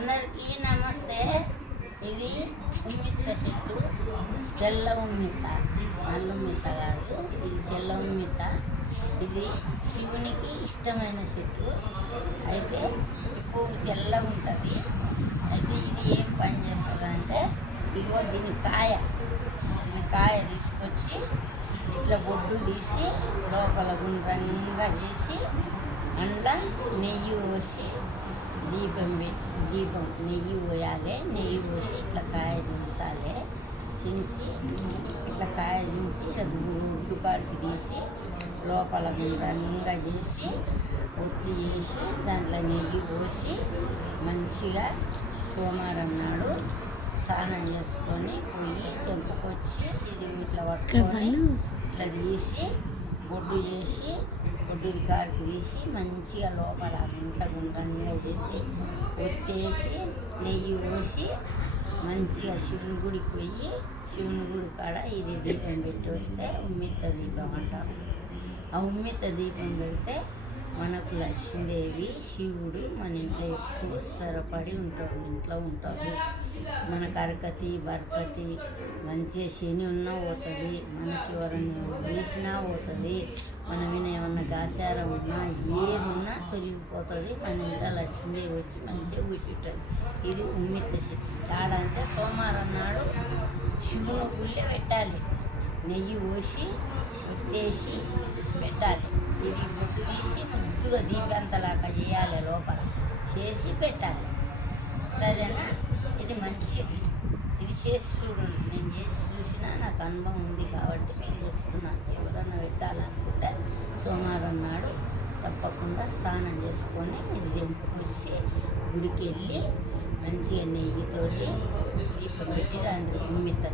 అందరికీ నమస్తే. ఇది ఉమ్మిత్త చెట్టు, తెల్ల ఉమ్మిత్త, నల్ల ఉమ్మిత్త కాదు, ఇది తెల్ల ఉమ్మిత్త. ఇది శివునికి ఇష్టమైన చెట్టు. అయితే పువ్వు తెల్లగా ఉంటుంది. అయితే ఇది ఏం పని చేస్తుంది అంటే, ఇదిగో దీని కాయ తీసుకొచ్చి ఇట్లా బొడ్డు తీసి లోపల గుండ్రంగా చేసి అందులో నెయ్యి పోసి దీపం నెయ్యి పోయాలి. నెయ్యి పోసి ఇట్లా కాయ దించాలి. చించి ఇట్లా కాయ దించి గుడ్డు కాడికి తీసి లోపల గుండ్రంగా చేసి ఒత్తి చేసి దాంట్లో నెయ్యి పోసి మంచిగా సోమవారం నాడు స్నానం చేసుకొని పోయి తెంపుకొచ్చి ఇది ఇట్లా పట్టుకొని ఇట్లా తీసి బొడ్డు చేసి బొడ్డు కాడికి తీసి మంచిగా లోపల గుండ్రంగా చేసి ఒత్తేసి నెయ్యి పోసి మంచిగా శివుని గుడికి పోయి శివుని గుడి కాడ ఇది దీపం పెట్టి వస్తే ఉమ్మిత్త దీపం అంటారు. ఆ ఉమ్మిత్త దీపం పెడితే మనకు లక్ష్మీదేవి శివుడు మన ఇంట్లో ఎక్కువ స్థిరపడి ఉంటారు, ఇంట్లో ఉంటారు. మన కరకతి బరకతి మంచిగా శని ఉన్నా పోతుంది, మనకి ఎవరన్నా వేసినా పోతుంది, మన మీద ఏమన్నా గాసారం ఉన్నా ఏదున్నా తొలగిపోతుంది. మన ఇంట్లో లక్ష్మీదేవి వచ్చి మంచిగా కూర్చుంటుంది. ఇది ఉమ్మిత్త చెట్టు. ఆడంటే సోమవారం నాడు శివుని గుళ్ళే పెట్టాలి. నెయ్యి పోసి ఒత్తేసి పెట్టాలి. ఇది బొట్టు తీసి ముద్దుగా దీపంతలాగా చేయాలి, లోపల చేసి పెట్టాలి. సరేనా? ఇది మంచిది. ఇది చేసి చూడండి. నేను చేసి చూసినా నాకు అనుభవం ఉంది కాబట్టి మీకు చెప్తున్నాను. ఎవరన్నా పెట్టాలనుకుంటే సోమవారం నాడు తప్పకుండా స్నానం చేసుకొని ఇది తెంపుకొచ్చి గుడికి వెళ్ళి మంచిగా నెయ్యితోటి దీపం పెట్టి దాంట్లో ఉమ్మిత్త